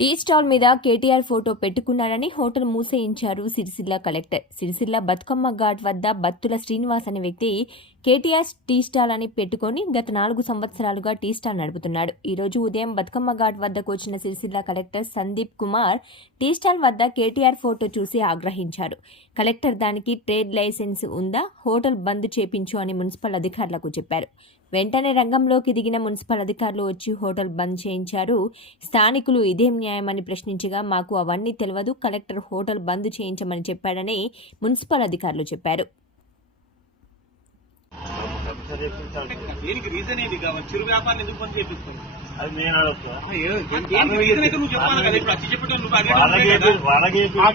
Tea stall మీద KTR photo పెట్టుకున్నారని hotel మూసేయించారు సిరిసిల్ల కలెక్టర్. సిరిసిల్ల బతుకమ్మ ఘాట్ వద్ద బత్తుల శ్రీనివాస్ అనే వ్యక్తి కేటీఆర్ టీ స్టాల్ అని పెట్టుకొని గత నాలుగు సంవత్సరాలుగా టీ స్టాల్ నడుపుతున్నాడు. ఈరోజు ఉదయం బతుకమ్మ ఘాట్ వద్దకు వచ్చిన Sircilla collector Sandeep Kumar tea stall వద్ద కేటీఆర్ ఫోటో చూసి ఆగ్రహించారు. కలెక్టర్ దానికి ట్రేడ్ లైసెన్స్ ఉందా? హోటల్ బంద్ చేపించు అని మున్సిపల్ అధికారులకు చెప్పారు. వెంటనే రంగంలోకి దిగిన మున్సిపల్ అధికారులు వచ్చి హోటల్ బంద్ చేయించారు. స్థానికులు ఇదేం న్యాయమని ప్రశ్నించగా మాకు అవన్నీ తెలియదు కలెక్టర్ హోటల్ బంద్ చేయించమని చెప్పాడని మున్సిపల్ అధికారులు చెప్పారు.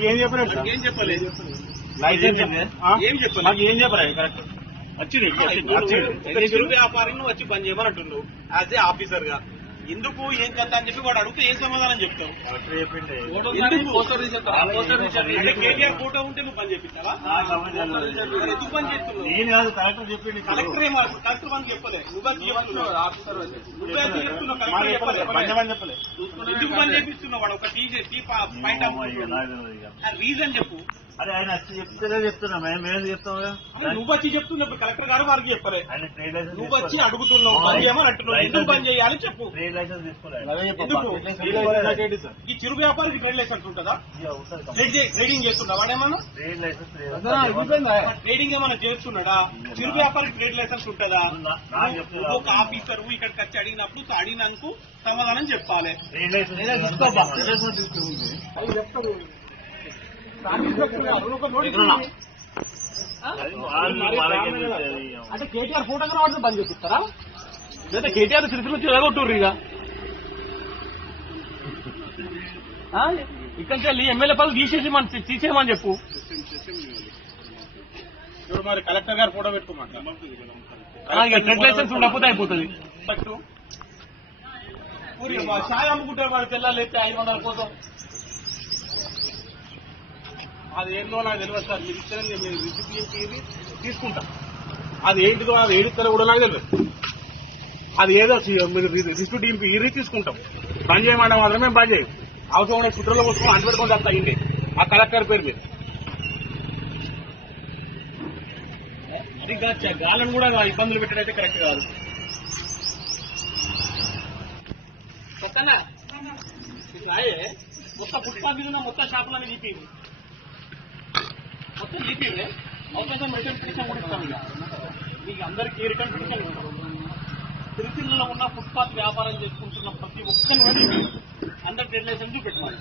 ఏం చెప్పలేదు? ఏం చెప్పలేదు? ఏం చెప్పలేదు? కరెక్ట్. వచ్చింది వచ్చింది వచ్చింది. ఒక చిరు వ్యాపారం నువ్వు వచ్చి పని చేయమని అంటున్నావు యాజ్ ఏ ఆఫీసర్గా ఎందుకు ఏం కథ అని చెప్పి వాడు అడిగితే ఏం సమాధానం చెప్తావు? కేటీఆర్ ఫోటో ఉంటే నువ్వు పని చేపించాలా ఎందుకు పని చేస్తున్నావు? కలెక్టర్ ఇప్పుడు. కలెక్టర్ ఏమో కలెక్టర్ పని చెప్పలే. నువ్వే ఎందుకు పని చేపిస్తున్నావు వాడు? ఒక టీ టీ పాయింట్ అమ్మో, ఇక నాకు తెలియదు ఇక. రీజన్ చెప్పు. అరే ఆయన వచ్చి చెప్తేనే చెప్తున్నా. మేము మేము చెప్తాం నువ్వు వచ్చి చెప్తున్నప్పుడు కలెక్టర్ గారు వారికి చెప్పలే. ఆయన ట్రేడ్ లైసెన్స్ నువ్వు వచ్చి. అడుగుతున్నావు. పని చేయమని అంటున్నావు? ఎందుకు పని చేయాలి చెప్పు. ట్రేడ్ లైసెన్స్ తీసుకోలేదు. ఎందుకు? సార్ ఈ చిరు వ్యాపారికి ట్రేడ్ లైసెన్స్ ఉంటుందా? ట్రేడింగ్ చేస్తున్నా వాడేమన్నా ట్రేడ్ లైసెన్స్ లేదు. ట్రేడింగ్ ఏమైనా చేస్తున్నాడా? చిరు వ్యాపారికి ట్రేడ్ లైసెన్స్ ఉంటుందా? ఒక ఆఫీసర్ ఇక్కడికి వచ్చి అడిగినప్పుడు అడిగినందుకు సమాధానం చెప్పాలి. లైసెన్స్. అంటే కేటీఆర్ ఫోటో రావడం బంద్ చేపిస్తారా? లేదా కేటీఆర్ సిరిసిల్ల వచ్చి ఎలాగొట్టుర్రు ఇక. ఆ? ఇక్కడి నుంచి వెళ్ళి ఎమ్మెల్యే పనులు తీసేసి మన తీసేయమని చెప్పు. మరి కలెక్టర్ గారు ఫోటో పెట్టుకోమంటారు? ట్రెడ్ లైసెన్స్ ఉండకపోతే అయిపోతుంది. ఛాయ్ అమ్ముకుంటారు వాడి పిల్లలు ఎత్తే ఐదు వందల కోసం అది ఏందో నాకు తెలియదు సార్. మీరు ఇచ్చిన మీరు రిసిప్ట్ ఇది తీసుకుంటా. అది ఏంటిదో అది ఏడుస్తారో కూడా నాకు తెలియదు. అది ఏదో మీరు రిసిప్ట్ ఇంపి ఇరి తీసుకుంటాం. బంద్ చేయమంటే మాత్రమే బంద్ చేయం. అవసరం కుట్రలో కోసం అంటు వస్తా ఇంటి. ఆ కలెక్టర్ పేరు మీద. అది కాదు గాలను కూడా ఇబ్బందులు పెట్టడైతే కరెక్ట్ కాదు. మొత్తం ఇది రాయే మొత్తం షాపుల మీద మొత్తం తీపింది అవకాశం రిటర్న్ పిటిషన్ కూడా ఇస్తాం ఇక. మీకు అందరికీ రిటర్న్ పిటిషన్ ఇస్తాం. తిరుపతిలో ఉన్న ఫుట్పాత్ వ్యాపారం చేసుకుంటున్న ప్రతి ఒక్కరిని కూడా అందరు ట్రేడ్ లైసెన్స్ చూపెట్టాలి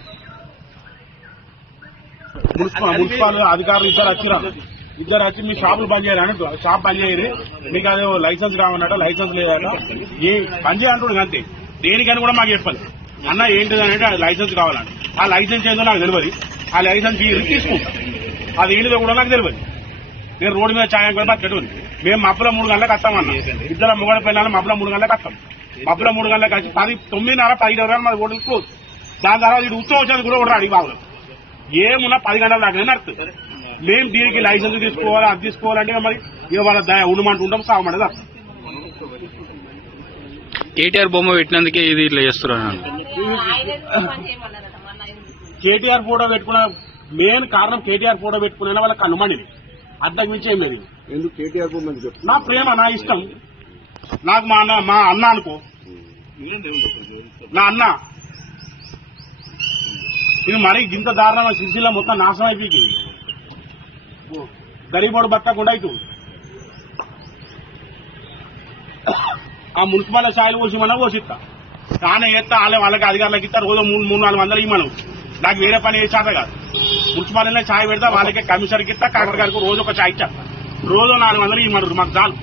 మున్సిపల్ మున్సిపల్ అధికారులు ఇద్దరు వచ్చిరా ఇద్దరు వచ్చి మీ షాపులు బంద్ చేయాలి అని షాప్ బంద్ చేయరు. మీకు అది లైసెన్స్ కావన్నట లైసెన్స్ లేదట. ఏ బంద్ చేయాలంటుడు అంతే. దేనికని కూడా మాకు చెప్పాలి. అన్న ఏంటిది అంటే లైసెన్స్ కావాలంట. ఆ లైసెన్స్ ఏందో నాకు తెలియదు. ఆ లైసెన్స్ తీసుకుంటా అది ఏంటిదో కూడా నాకు తెలియదు. నేను రోడ్డు మీద ఛాయం కూడా బతకడు మేము మబ్బుల మూడు గంటలకు వస్తామన్న ఇద్దరు మొగడ పిల్లలు మబ్బుల మూడు గంటలకు వస్తాం. మబ్బుల మూడు గంటలకు వచ్చి పది తొమ్మిదిన్నర పది ఇరవై మాది ఓట్లు క్లోజ్ దాని తర్వాత ఇటు ఉత్సవం వచ్చేది కూడా కూడా అడిగి బాబు ఏమున్నా పది గంటల దాకా నడుస్తుంది మేము దీనికి లైసెన్స్ తీసుకోవాలి అది తీసుకోవాలంటే మరి ఇక వాళ్ళ దయ ఉండమంటూ ఉంటాం సాగమంటే. కేటీఆర్ బొమ్మ పెట్టినందుకే ఇది ఇట్లా చేస్తున్నారు కేటీఆర్ ఫోటో పెట్టుకున్న మెయిన్ కారణం కేటీఆర్ ఫోటో పెట్టుకునే వాళ్ళకి అనుమానిది అద్దకు మించి ఏం లేదు. ఎందుకు కేటీఆర్ నా ప్రేమ నా ఇష్టం. నాకు మా అన్న మా అన్న అనుకో. నా అన్న. ఇది మరి ఇంత దారుణమైన సిరిసిల్ల మొత్తం నాశనం అయిపోయింది. గరీబోడు బతకకుండా అవుతుంది. ఆ మున్సిపల్ స్థాయిలు పోసి మనం పోసిస్తా. నాన్న ఎత్తా వాళ్ళే వాళ్ళకి అధికారులకు ఇస్తా రోజు మూడు మూడు నాలుగు వందలు ఇవ్వను నాకు వేరే పని చేసాట కాదు. మున్సిపాలిటీలో ఛాయ్ పెడతా వాళ్ళకే కమిషనర్కి ఇస్తా కలెక్టర్ గారికి రోజు ఒక ఛాయ్ ఇచ్చా రోజు నాలుగు వందలు ఇవ్వమన్నారు మాకు చాలు.